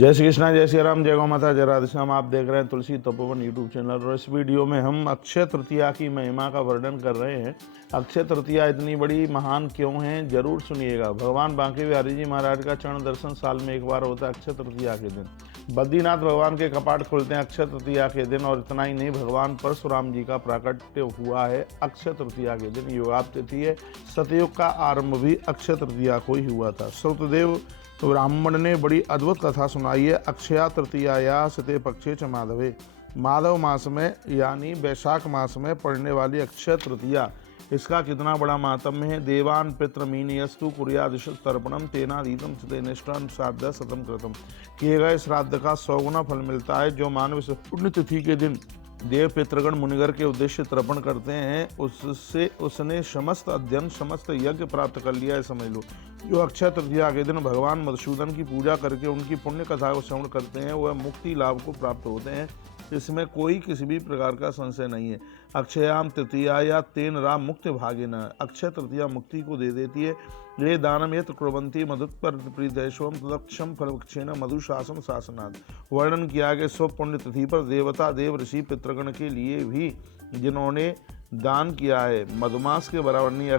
जय श्री कृष्णा, जय श्री राम, जय गौ माता, जय राधे श्याम। आप देख रहे हैं तुलसी तपोवन यूट्यूब चैनल और इस वीडियो में हम अक्षय तृतीया की महिमा का वर्णन कर रहे हैं। अक्षय तृतीया इतनी बड़ी महान क्यों है, जरूर सुनिएगा। भगवान बांके बिहारी जी महाराज का चरण दर्शन साल में एक बार होता है अक्षय तृतीया के दिन। बद्रीनाथ भगवान के कपाट खुलते हैं अक्षय तृतीया के दिन। और इतना ही नहीं, भगवान परशुराम जी का प्राकट्य हुआ है अक्षय तृतीया के दिन। योगाब तिथि है। सतयुग का आरंभ भी अक्षय तृतीया को ही हुआ था। श्रुतदेव ब्राह्मण ने बड़ी अद्भुत कथा सुनाई है। अक्षया तृतीया सते पक्षे च माधवे। माधव मास में यानी वैशाख मास में पड़ने वाली अक्षय तृतीया, इसका कितना बड़ा मातम्य है। देवान पितृमीनयस्तु कुर्यादिश तर्पणम तेनादीतम सतेनिष्ठान श्राद्ध शतम कृतम। किए गए श्राद्ध का 100 गुना फल मिलता है। जो मानव इस पुण्य तिथि के दिन देव पितृगण मुनिगर के उद्देश्य तर्पण करते हैं, उससे उसने समस्त अध्ययन समस्त यज्ञ प्राप्त कर लिया है, समझ लो। जो अक्षय तृतीया के दिन भगवान मधुसूदन की पूजा करके उनकी पुण्य कथा को श्रवण करते हैं, वह मुक्ति लाभ को प्राप्त होते हैं। इसमें कोई किसी भी प्रकार का संशय नहीं है। अक्षयाम तृतीया या तेन राम मुक्ति भागे न। अक्षय तृतीया मुक्ति को दे देती है। ये दानम ये कुर्वन्ति मधुत्पर प्रीतैश्वम तदक्षम फलवक्षेन मधुशासन शासनाद। वर्णन किया गया शुभ पुण्य तिथि पर देवता देव ऋषि पितृगण के लिए भी जिन्होंने दान किया है, मधुमास के बराबर नहीं,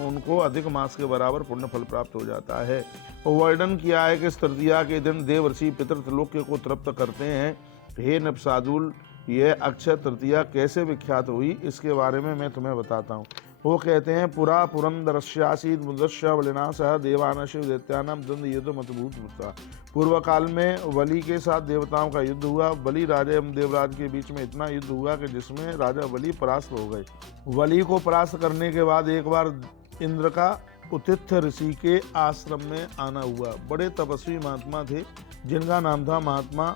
उनको अधिक मास के बराबर पुण्य फल प्राप्त हो जाता है। वर्णन किया है कि इस तृतीया के दिन देव ऋषि पितृ त्रिलोक्य को तृप्त करते हैं। हे नपसादुल, यह अक्षय तृतीया कैसे विख्यात हुई, इसके बारे में मैं तुम्हें बताता हूँ। वो कहते हैं, पुरा पुरंदरस्यासीद मुदस्य बलिनाशः देवानश दैत्यानां द्वंद्व युद्ध मतभूत होता। पूर्व काल में बलि के साथ देवताओं का युद्ध हुआ। बलि राजा एवं देवराज के बीच में इतना युद्ध हुआ कि जिसमें राजा बलि परास्त हो गए। बलि को परास्त करने के बाद एक बार इंद्र का उतिथ्य ऋषि के आश्रम में आना हुआ। बड़े तपस्वी महात्मा थे जिनका नाम था महात्मा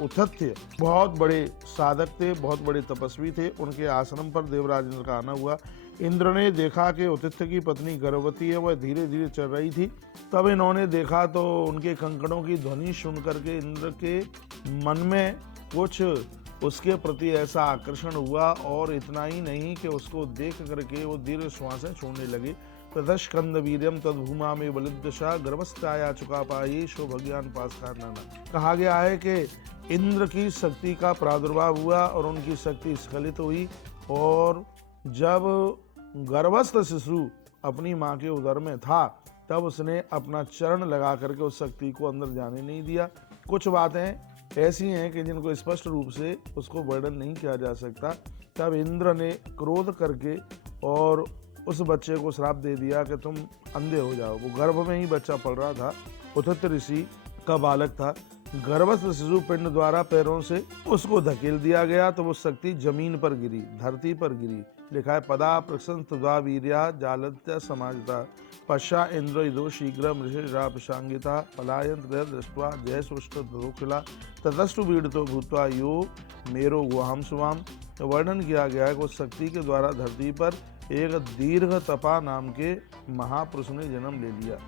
उतिथ्य। बहुत बड़े साधक थे, बहुत बड़े तपस्वी थे। उनके आश्रम पर देवराज इंद्र का आना हुआ। इंद्र ने देखा कि उतिथ्य की पत्नी गर्भवती है, वह धीरे धीरे चल रही थी। तब इन्होंने देखा तो उनके कंकड़ों की ध्वनि सुन करके इंद्र के मन में कुछ उसके प्रति ऐसा आकर्षण हुआ। और इतना ही नहीं कि उसको देख करके वो दीर्घ श्वासें छोड़ने लगे। ततस्कंद वीर्यम तद्भूमा में बलिदशा गर्भस्थाया चुका पाई शो भगवान पास नाना। कहा गया है कि इंद्र की शक्ति का प्रादुर्भाव हुआ और उनकी शक्ति स्खलित हुई। और जब गर्भस्थ शिशु अपनी माँ के उदर में था, तब उसने अपना चरण लगा करके उस शक्ति को अंदर जाने नहीं दिया। कुछ बातें ऐसी हैं कि जिनको स्पष्ट रूप से उसको वर्णन नहीं किया जा सकता। तब इंद्र ने क्रोध करके और उस बच्चे को श्राप दे दिया कि तुम अंधे हो जाओ। वो गर्भ में ही बच्चा पल रहा था, उतिथ्य ऋषि का बालक था। गर्भस्थ शिशु पिंड द्वारा पैरों से उसको धकेल दिया गया तो वो शक्ति जमीन पर गिरी, धरती पर गिरी। लिखा है, पदा प्रसन्नता वीर्या जालत्य समाजता पश्चा इंद्र इदो शीघ्र मृषांगिता पलायंत दृष्ट्वा जय सुष्ठिला ततस्तु पीड़ितो भूत्वा यो मेरो गुहाम सुवाम। वर्णन किया गया है कि उस शक्ति के द्वारा धरती पर एक दीर्घ तपा नाम के महापुरुष ने जन्म ले लिया।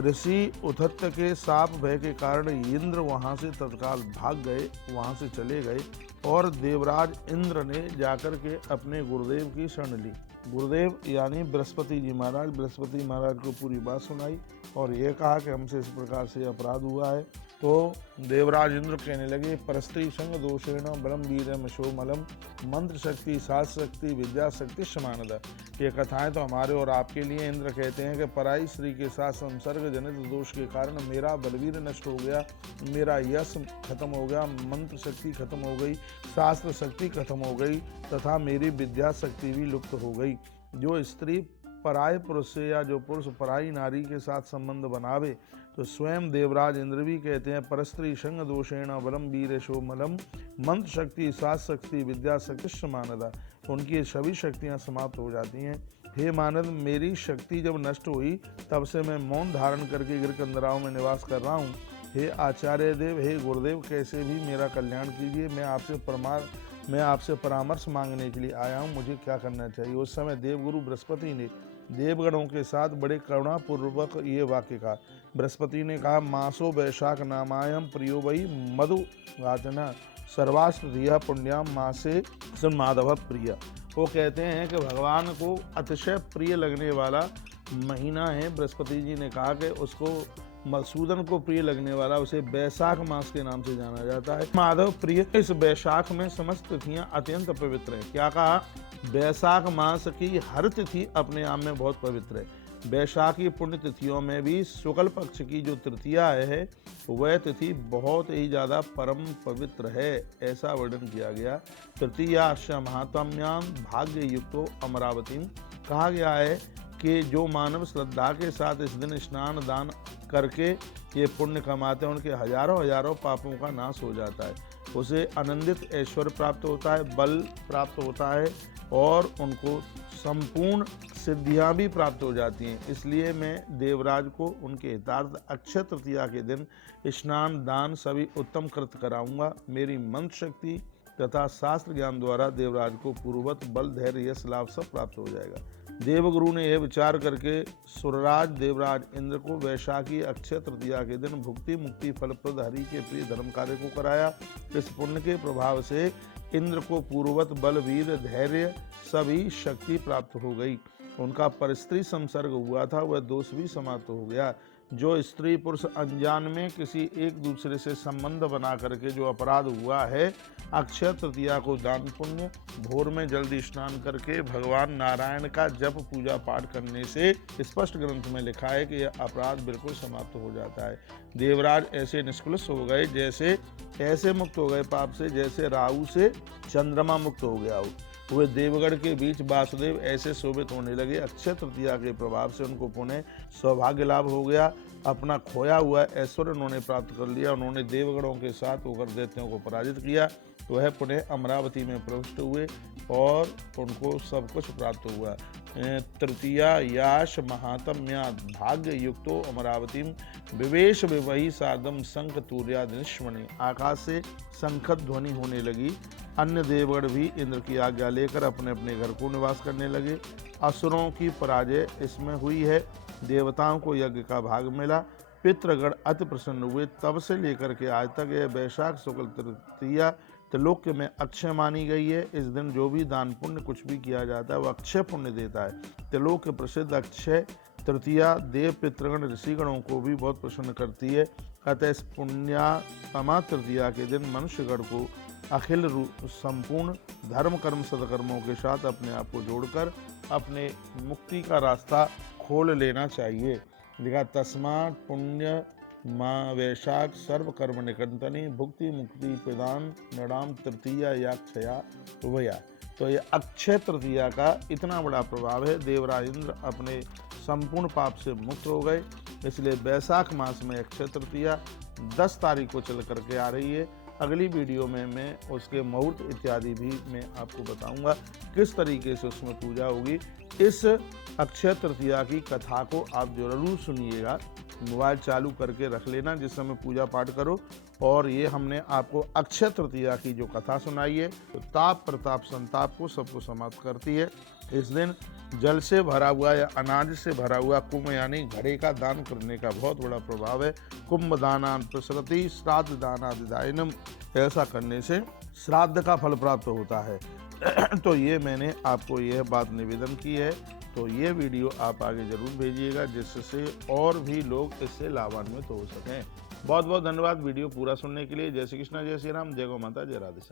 ऋषि उतिथ्य के साप भय के कारण इंद्र वहां से तत्काल भाग गए, वहां से चले गए। और देवराज इंद्र ने जाकर के अपने गुरुदेव की शरण ली। गुरुदेव यानी बृहस्पति जी महाराज। बृहस्पति महाराज को पूरी बात सुनाई और ये कहा कि हमसे इस प्रकार से अपराध हुआ है। तो देवराज इंद्र कहने लगे, परस्त्री संग दोषेण बलम वीरम शोमलम मंत्र शक्ति शास्त्र शक्ति विद्या शक्ति समानदा। ये कथाएं तो हमारे और आपके लिए। इंद्र कहते हैं कि पराई स्त्री के साथ संसर्ग जनित दोष के कारण मेरा बलवीर नष्ट हो गया, मेरा यश खत्म हो गया, मंत्र शक्ति खत्म हो गई, शास्त्र शक्ति खत्म हो गई तथा मेरी विद्या शक्ति भी लुप्त हो गई। जो स्त्री पराय पुरुष से या जो पुरुष पराई नारी के साथ संबंध बनावे, तो स्वयं देवराज इंद्र भी कहते हैं, परस्त्री संग दोषेण बलम वीर शोमलम मंत्र शक्ति शास्त्र शक्ति विद्या शक्ति समानदा। उनकी सभी शक्तियां समाप्त हो जाती हैं। हे मानव, मेरी शक्ति जब नष्ट हुई तब से मैं मौन धारण करके गिरकंदराओं में निवास कर रहा हूँ। हे आचार्य देव, हे गुरुदेव, कैसे भी मेरा कल्याण कीजिए। मैं आपसे परामर्श मांगने के लिए आया हूँ, मुझे क्या करना चाहिए। उस समय देवगुरु बृहस्पति ने देवगणों के साथ बड़े करुणापूर्वक ये वाक्य कहा। बृहस्पति ने कहा, मासो वैशाख नामायम प्रियो वही मधु गाचना सर्वास्त्र दिया पुण्याम मासे सन माधव प्रिय। वो कहते हैं कि भगवान को अतिशय प्रिय लगने वाला महीना है। बृहस्पति जी ने कहा कि उसको मधुसूदन को प्रिय लगने वाला उसे बैसाख मास के नाम से जाना जाता है। माधव प्रिय इस बैसाख में समस्त तिथियां अत्यंत पवित्र है। क्या कहा? बैसाख मास की हर तिथि अपने आप में बहुत पवित्र है। बैसाखी पुण्य तिथियों में भी शुक्ल पक्ष की जो तृतीया है वह तिथि बहुत ही ज्यादा परम पवित्र है, ऐसा वर्णन किया गया। तृतीयाश्च महात्म्यां भाग्य युक्तो अमरावती। कहा गया है कि जो मानव श्रद्धा के साथ इस दिन स्नान दान करके ये पुण्य कमाते हैं उनके हजारों पापों का नाश हो जाता है, उसे आनंदित ऐश्वर्य प्राप्त होता है, बल प्राप्त होता है और उनको संपूर्ण सिद्धियां भी प्राप्त हो जाती हैं। इसलिए मैं देवराज को उनके हितार्थ अक्षय तृतीया के दिन स्नान दान सभी उत्तम कृत कराऊंगा। मेरी मंत्र शक्ति तथा शास्त्र ज्ञान द्वारा देवराज को पूर्ववत बल धैर्य यश लाभ सब प्राप्त हो जाएगा। देवगुरु ने यह विचार करके सुरराज देवराज इंद्र को वैशाखी अक्षय तृतीया के दिन भुक्ति मुक्ति फलप्रद हरि के प्रिय धर्म कार्य को कराया। इस पुण्य के प्रभाव से इंद्र को पूर्ववत बल वीर धैर्य सभी शक्ति प्राप्त हो गई। उनका परस्त्री संसर्ग हुआ था वह दोष भी समाप्त हो गया। जो स्त्री पुरुष अनजान में किसी एक दूसरे से संबंध बना करके जो अपराध हुआ है, अक्षय तृतीया को दान पुण्य भोर में जल्दी स्नान करके भगवान नारायण का जप पूजा पाठ करने से स्पष्ट ग्रंथ में लिखा है कि यह अपराध बिल्कुल समाप्त हो जाता है। देवराज ऐसे निष्कुलस हो गए, जैसे ऐसे मुक्त हो गए पाप से जैसे राहु से चंद्रमा मुक्त हो गया हो। वे देवगढ़ के बीच वासुदेव ऐसे शोभित होने लगे। अक्षय तृतीया के प्रभाव से उनको पुनः सौभाग्य लाभ हो गया। अपना खोया हुआ ऐश्वर्य उन्होंने प्राप्त कर लिया। उन्होंने देवगढ़ों के साथ होकर दैत्यों को पराजित किया। वह पुनः अमरावती में प्रविष्ट हुए और उनको सब कुछ प्राप्त हुआ। तृतीया याश महात्म्यात् भाग्य युक्तो अमरावती विवेश विवही सार्धम शंख तूर्यादिनिश्मणि। आकाश से शंखत ध्वनि होने लगी। अन्य देवगढ़ भी इंद्र की आज्ञा लेकर अपने अपने घर को निवास करने लगे। असुरों की पराजय इसमें हुई है। देवताओं को यज्ञ का भाग मिला। पितृगण अति प्रसन्न हुए। तब से लेकर के आज तक यह वैशाख शुक्ल तृतीया त्रिलोक्य में अक्षय मानी गई है। इस दिन जो भी दान पुण्य कुछ भी किया जाता है वह अक्षय पुण्य देता है। त्रिलोक्य प्रसिद्ध अक्षय तृतीया देव पितृगण ऋषिगणों को भी बहुत प्रसन्न करती है। अतः इस पुण्यात्मा तृतीया के दिन मनुष्यगण को अखिल संपूर्ण धर्म कर्म सदकर्मों के साथ अपने आप को जोड़कर अपने मुक्ति का रास्ता खोल लेना चाहिए। लिखा तस्मात् पुण्य माँ वैशाख सर्व कर्म निकंतनी भुक्ति मुक्ति प्रदान नृणाम तृतीया या क्षया वया। तो ये अक्षय तृतीया का इतना बड़ा प्रभाव है। देवराज इंद्र अपने संपूर्ण पाप से मुक्त हो गए। इसलिए वैशाख मास में अक्षय तृतीया 10 तारीख को चल करके आ रही है। अगली वीडियो में मैं उसके मुहूर्त इत्यादि भी मैं आपको बताऊंगा किस तरीके से उसमें पूजा होगी। इस अक्षय तृतीया की कथा को आप जरूर सुनिएगा। मोबाइल चालू करके रख लेना जिस समय पूजा पाठ करो। और ये हमने आपको अक्षय तृतीया की जो कथा सुनाई है तो ताप प्रताप संताप को सबको समाप्त करती है। इस दिन जल से भरा हुआ या अनाज से भरा हुआ कुंभ यानी घड़े का दान करने का बहुत बड़ा प्रभाव है। कुंभ दानान प्रसरति श्राद्ध दानादिदायनम। ऐसा करने से श्राद्ध का फल प्राप्त होता है। तो ये मैंने आपको यह बात निवेदन की है। तो ये वीडियो आप आगे जरूर भेजिएगा जिससे और भी लोग इससे लाभान्वित हो सकें। बहुत बहुत धन्यवाद वीडियो पूरा सुनने के लिए। जय श्री कृष्ण, जय श्री राम, जय गौ माता, जय राधे श्याम।